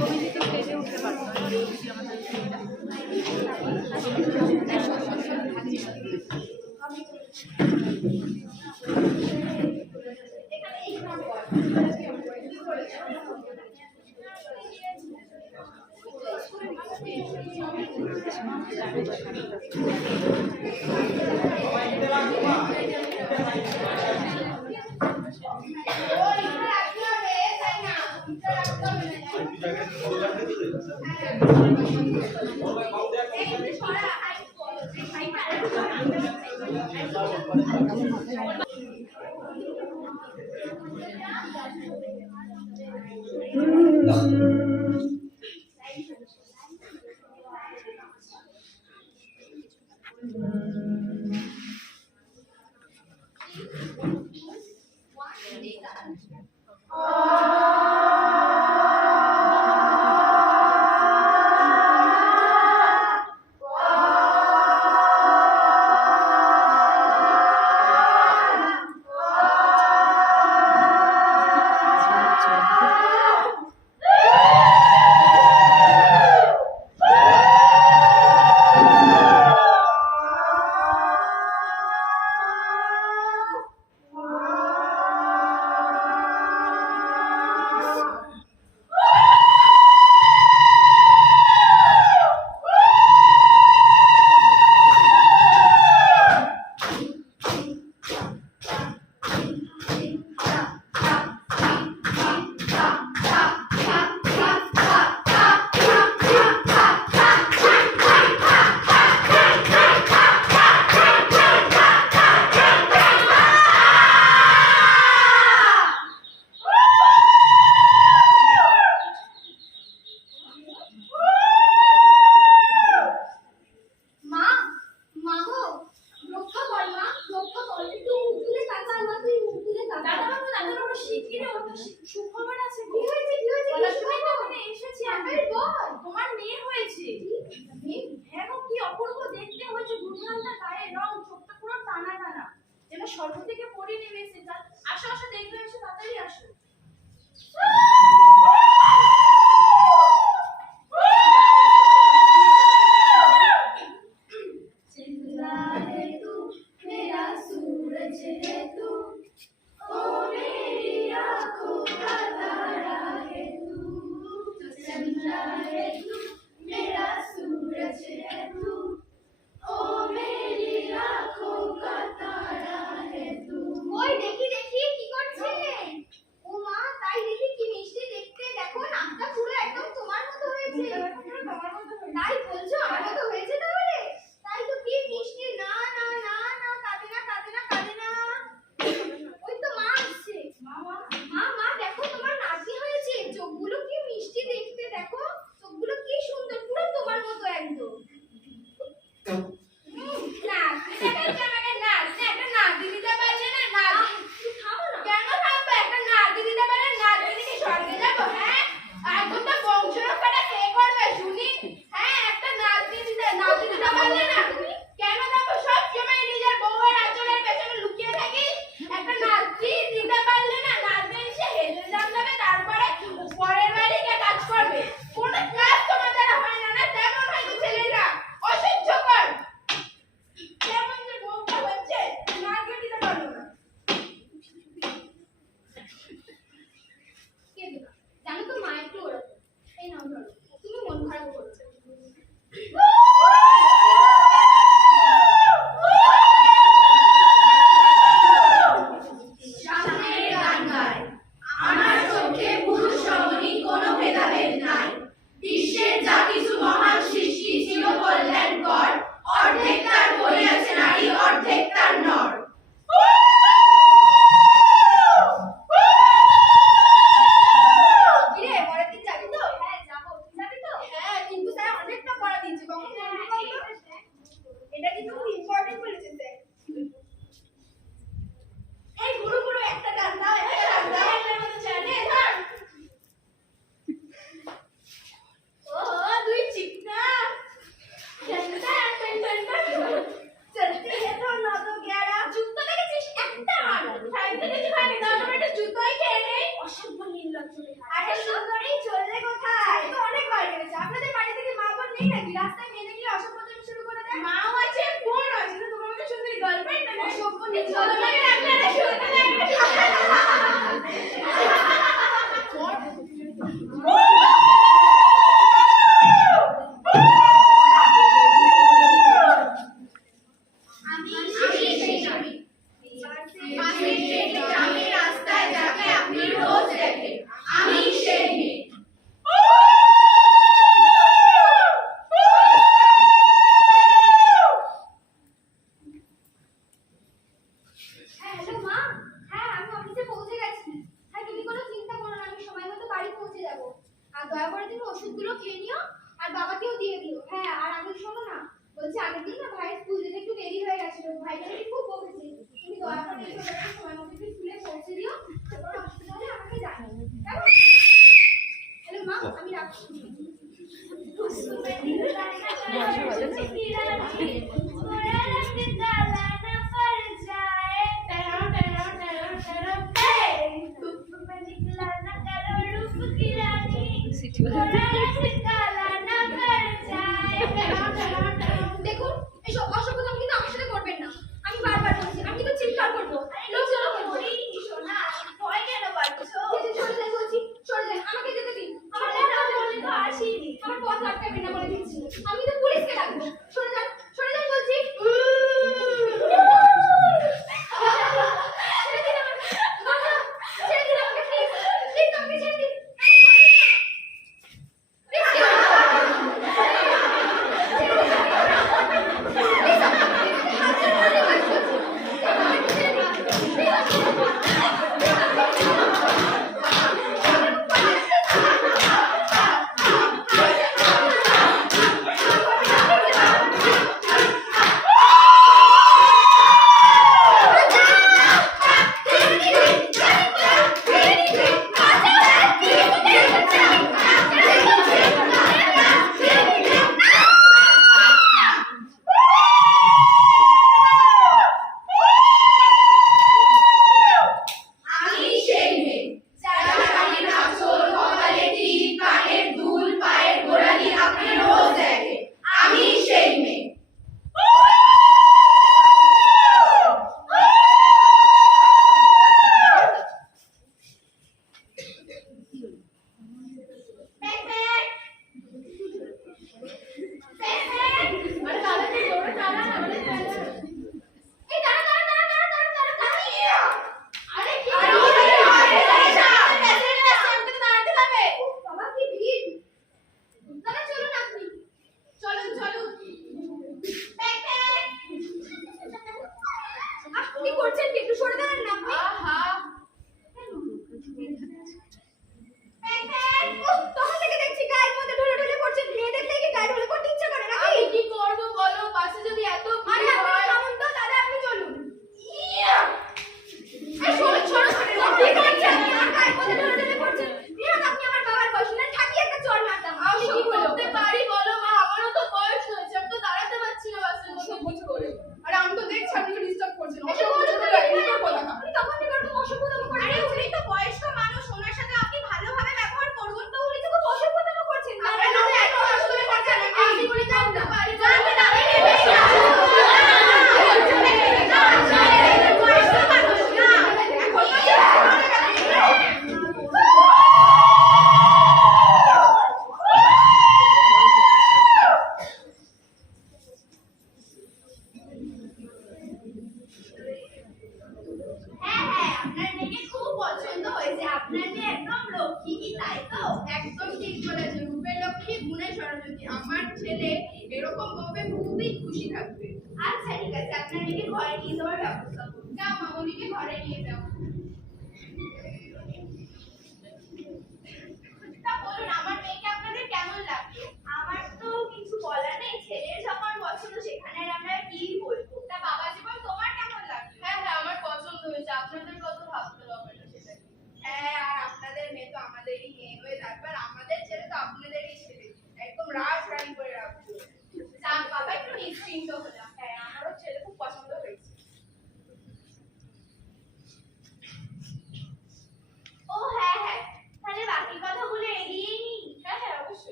কবিতা স্টেজে উঠতে পারতো না, স্বর্গ থেকে পড়ে নেমে এসেছে। আসো আসো, দেখবে, এসে তাড়াতাড়ি আসো। আপনি রোজ দেখেন, আমি সেই মেয়ে। হ্যালো মা, হ্যাঁ আমি অফিসে পৌঁছে গেছি। হ্যাঁ তুমি কোনো চিন্তা করো না, আমি সময় মতো বাড়ি পৌঁছে যাব। আর দয়া করে তুমি ওষুধগুলো খেয়ে নিও আর বাবাকেও দিয়ে দিও। হ্যাঁ আর আমি শোনো না, বলছি আগের দিন না ভাইয়ের স্কুল যেতে একটু দেরি হয়ে গেছিল, ভাইকে নাকি খুব বকেছি। তুমি দয়া করে এই ব্যাপারটা সময় মতো একটু স্কুলে পৌঁছে দিও, তারপর অসুবিধা হলে আমাকে জানিও। কেমন? হ্যালো মা, আমি রাখছি। দেখুন এসব অসভ্যতা কিন্তু আমার সাথে করবেন না। আমি বারবার বলছি, আমি কিন্তু চিৎকার করবো। লোকজন সোনা, ভয় কেন পাচ্ছো? সরে যান বলছি, সরে যান, আমাকে যেতে দিন। আমার তো আসিনি। আমার পথ আটকাবেন না বলে দিচ্ছি, আমি তো পুলিশকে ডাকবো। সরে যান বলছি। ছেড়ে দিন আমাকে, বাবা, ছেড়ে দিন আমাকে, প্লিজ প্লিজ আমাকে ছেড়ে দিন। আমি সেই মেয়ে, যার শাড়ির আঁচল, কপালে টিপ, কানের দুল, পায়ের গোড়ালি আপনি রোজ দেখেন, আমি সেই মেয়ে। বাবা কি ভিড়! দাদা চলুন আপনি, চলুন। কি করছেন কি? একটু সরে দাঁড়ান না আপনি। তখন থেকে দেখছি গায়ের মধ্যে ঢলে পড়ছেন। মেয়ে দেখলেই কি গায়ে ঢলে পড়তে ইচ্ছা করে নাকি? কি করবো বলো, বাসে যদি এত আরে ভিড় আপনি হয়। থামুন তো, দাদা আপনি চলুন। এই সরুন। কি করছেন? আমার গায়ের মধ্যে ঢলে পড়ছেন। বিরাট আপনি আমার বাবার বয়সী না, ঠাকিয়ে একটা চড় মারতাম। আমি কি হলো? করতে পারি বলো মা, আমারও তো বয়স হয়েছে, আমি তো দাঁড়াতে পারছি না বাসের মধ্যে কি করে। আরে আমি তো দেখছি আপনি ডিস্টার্ব করছেন। এসে বলুন না, আপনি তখন থেকে ওরকম অসভ্যতম করছেন। আরে উনি তো বয়স্ক মানুষ, ওনার সাথে আপনি ভালোভাবে ব্যবহার করুন। তো উনি তো খুব অসভ্যতম করছেন। আপনারা তো এত কষ্ট করে করছেন, আমি বলি জানতে পারি না। আমি বয়স্ক মানুষ না। হ্যাঁ, আপনার মেয়েকে খুব পছন্দ হয়েছে। আপনার মেয়ে একদম লক্ষ্মী, কি তাই তো? একদম ঠিক বলেছে, রূপের লক্ষ্মী গুণে সরস্বতী। আমার ছেলে এরকম ভাবে খুবই খুশি থাকবে। আচ্ছা ঠিক আছে, আপনার মেয়েকে ঘরে নিয়ে যাওয়ার ব্যবস্থা করুন। যাও মামনিকে ঘরে নিয়ে যাও। তা বলুন, আমার মেয়েকে আপনাদের কেমন লাগলো? আমার তো কিছু বলার নেই, ছেলের যখন পছন্দ সেখানে আর আমরা কি বলবো। তা বাবা জীবন তোমার কেমন লাগলো? হ্যাঁ আমার পছন্দ হয়েছে, আপনাদের কত ভাবতে হবে না সেটা। হ্যাঁ আর আপনাদের মেয়ে তো আমাদেরই মেয়ে হয়ে থাকবে, আর আমাদের ছেলে তো আপনাদেরই ছেলে। একদম রাজরানী করে রাখবো। যাক বাবা, একটু নিশ্চিন্ত হলাম। হ্যাঁ আমারও ছেলে খুব পছন্দ হয়েছে।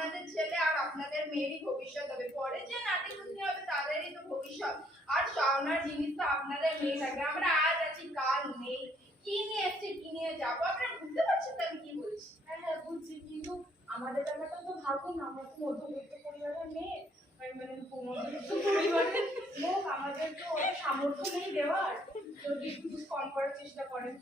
আপনাদের ছেলে আর আপনাদের মেয়েরই ভবিষ্যৎ হবে। পরে যে নাতি পুতনি হবে তাদেরই তো ভবিষ্যৎ। আর সোনার জিনিস তো আপনাদের মেয়ে থাকবে। আমরা আজ আছি কাল নেই। কি নিয়ে এসছি কি নিয়ে যাবো আপনারা বুঝতে পারছেন তো আমি কি বলছি? হ্যাঁ হ্যাঁ বুঝছি, কিন্তু আমাদের ব্যাপারটা তো ভাবুন, আমরা তো মধ্যবিত্ত পরিবারের মেয়ে, মানে মধ্যবিত্ত পরিবারের লোক, আমাদের তো অত সামর্থ্য নেই দেওয়ার। যদি একটু কম করার চেষ্টা করেন।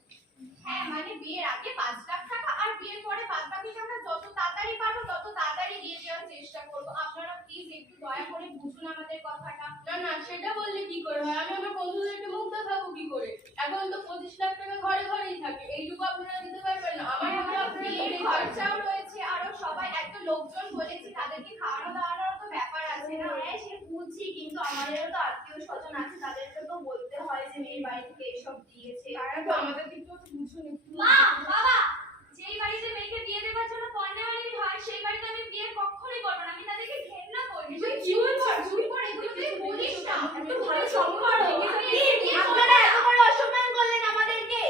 হ্যাঁ মানে বিয়ের আগে 5 লাখ টাকা আর বিয়ের পরে বাদ বাকি টাকা যত তাড়াতাড়ি পারবো তত তাড়াতাড়ি দিয়ে দেওয়ার চেষ্টা করবো। আপনারা প্লিজ একটু দয়া করে বুঝুন আমাদের কথাটা। না না, সেটা বললে কি করে হয়? আমি আমার বন্ধুদেরকে মুখ দেখাবো কি করে? এখন তো 25 লাখ টাকা ঘরে ঘরেই থাকে, এইটুকু আপনারা দিতে পারবেন না? আমার মনে হয় আপনারা বিয়ের দিতেই খরচাও পারবেন। রয়েছে, আরো সবাই এত লোকজন বলেছি, তাদেরকে খাওয়ানো দাওয়ানোর তো ব্যাপার আছে না। হ্যাঁ সে বুঝছি, কিন্তু আমাদেরও তো আত্মীয় স্বজন আছে, তাদেরকে তো বলতে হয় যে মেয়ের বাড়ি থেকে এসব দিয়েছে। তারা তো আমাদের দিকেও তো বুঝুন একটু। মা বাবা, যেই বাড়িতে মেয়েকে বিয়ে দেওয়ার জন্য কন্যাবাড়ি হয় সেই বাড়িতে আমি বিয়ে কখনোই করবো না। আমি তাদেরকে ঘেন্না করি। তুই চুপ কর, চুপ কর, এগুলো তুই বলিস না। একটু ভালো সম্মান করো। আপনারা এত বড় অসম্মান করলেন আমাদেরকে।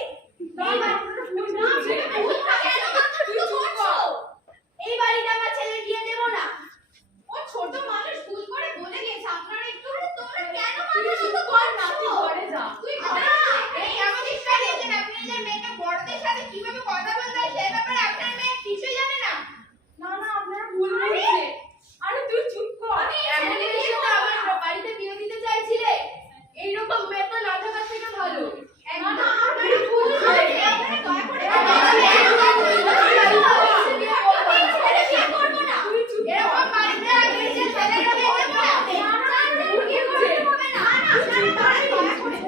এই বাড়িতে আমার ছেলের বিয়ে দেবো না। ও ছোট মানুষ, ভুল করে বলে গেছে। আপনারা একটু তোমরা কেন মানুষ তো কর না, তুই ঘরে যা। তুই ঘরে এই এমন শিক্ষা দিয়েছেন আপনি নিজের মেয়েকে বড়দের সাথে কিভাবে কথা বলতে হয় সেই ব্যাপারে আপনার মেয়ে কিছুই জানে না। না না, আপনারা ভুল বলছে। আরে তুই চুপ কর। এমন এসে তো আমার বাড়িতে বিয়ে দিতে চাইছিলে। এইরকম মেয়ে তো না থাকার থেকে ভালো। না না, আপনারা ভুল বলছেন। আপনারা দয়া করে বিয়ে করবো না। এরকম বাড়িতে নিজের ছেলেরা বিয়ে দেবো না। বিয়ে করতে হবে না। আপনারা দয়া করে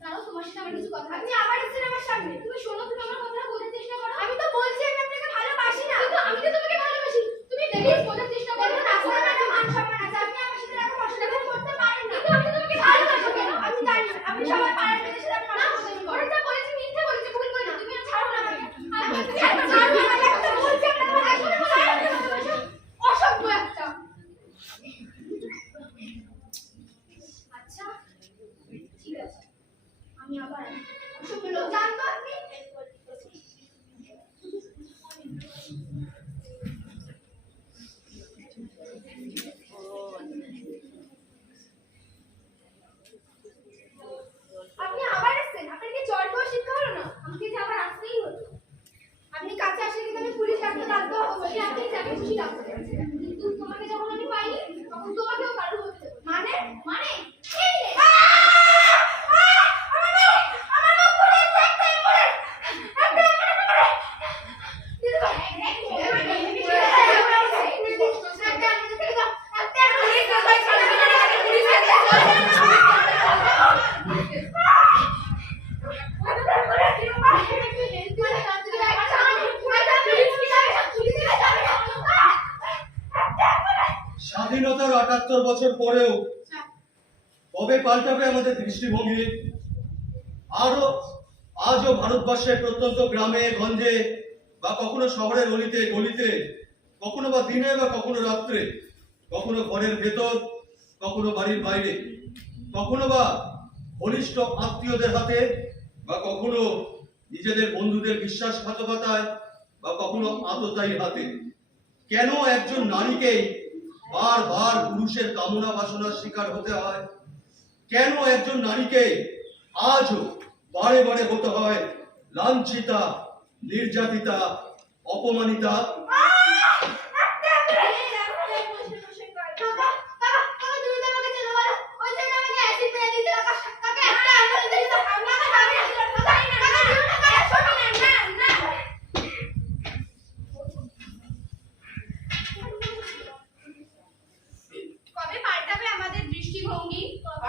দাঁড়াও, তোমার সাথে আমার কিছু কথা আছে। আপনি আবার এসেছেন আমার সামনে। তুমি শোনো, তুমি আমার কথাটা বোঝার চেষ্টা করো। আমি তো বলছি আমি আপনাকে ভালোবাসি না। কিন্তু আমি তো তোমাকে ভালোবাসি। তুমি প্লিজ বোঝার চেষ্টা করো। না করে না, মান সম্মান আছে। আপনি আমার সাথে এরকম অসদাচার করতে পারেন না। কিন্তু আমি তোমাকে ভালোবাসি কেন? আমি জানি না। আমি সবার পাড়ার মেয়েদের সাথে আমি কথা বলতে পারি। ওরা যা বলেছে মিথ্যে বলেছে, ভুল বলেছে। তুমি আর ছাড়ো না আমাকে। ছাড়ো না, আমি একটা বলছি আপনাকে ভালোবাসি। অসভ্য একটা। আচ্ছা ঠিক আছে, আমি আবার অসভ্য লোক জানতো আপনি। আপনি আবার আসছেন? আপনার কি জ্বর খাওয়া শিক্ষা হলো না? আমাকে যে আবার আসতেই হলো। আপনি কাছে আসলে কিন্তু আমি পুলিশ ডাকতে বাধ্য হবো। বলি আপনি যাকে খুশি ডাকতে পারেন। কিন্তু তোমাকে যখন আমি পাইনি তখন তোমাকেও কারো হতে দেবো না। মানে মানে এই রে। আমার মুখ পুড়ে যাচ্ছে, একদম পুড়ে। একদম পুড়ে। দিদি ভাই, স্বাধীনতার ৭৮ বছর পরেও কবে পাল্টাবে আমাদের দৃষ্টিভঙ্গি? আজও ভারতবর্ষের প্রত্যন্ত গ্রামে গঞ্জে বা কখনো শহরের অলিতে গলিতে, কখনো বা দিনে বা কখনো রাত্রে, কখনো ঘরের ভেতর, কখনো বাড়ির বাইরে, কখনো বা ঘনিষ্ঠ আত্মীয়দের হাতে, বা কখনো নিজেদের বন্ধুদের বিশ্বাসঘাতকতায়, বা কখনো আততায়ীর হাতে, কেন একজন নারীকে বারবার পুরুষের কামনা বাসনার শিকার হতে হয়? কেন একজন নারীকে আজও বারে বারে হতে হয় লাঞ্ছিতা, নির্যাতিতা, অপমানিতা? কবে পাল্টাবে আমাদের দৃষ্টিভঙ্গি?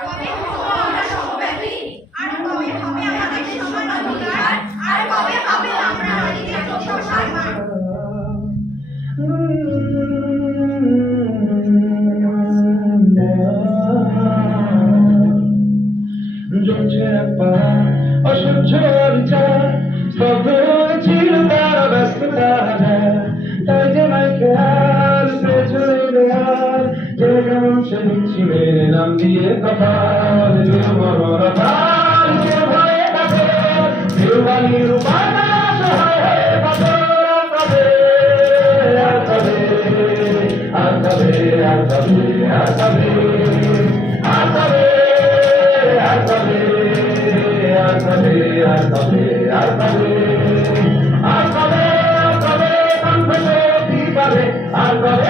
কবে হবো আমরা সমব্যাপী? আর কবে হবে আমাদের সমান অধিকার? আর কবে হবে আমরা নারীদের প্রথম সম্মান? অসহ্য বিচার স্তব্ধ ছিল তারা ব্যস্ততা তাই যে মাইকে আসবে চলে সে দিচ্ছি মেরে নাম দিয়ে কপাল দিয়ে মনোরথাল দিয়ে ভয়ে কাছে দেওয়ালি রূপানা সহায় হয়ে পাথর আর কবে আর কবে আর কবে আর কবে আর কবে আর কবে আর কবে আর কবে আর কবে আর কবে আর কবে কণ্ঠ পাবে আর কবে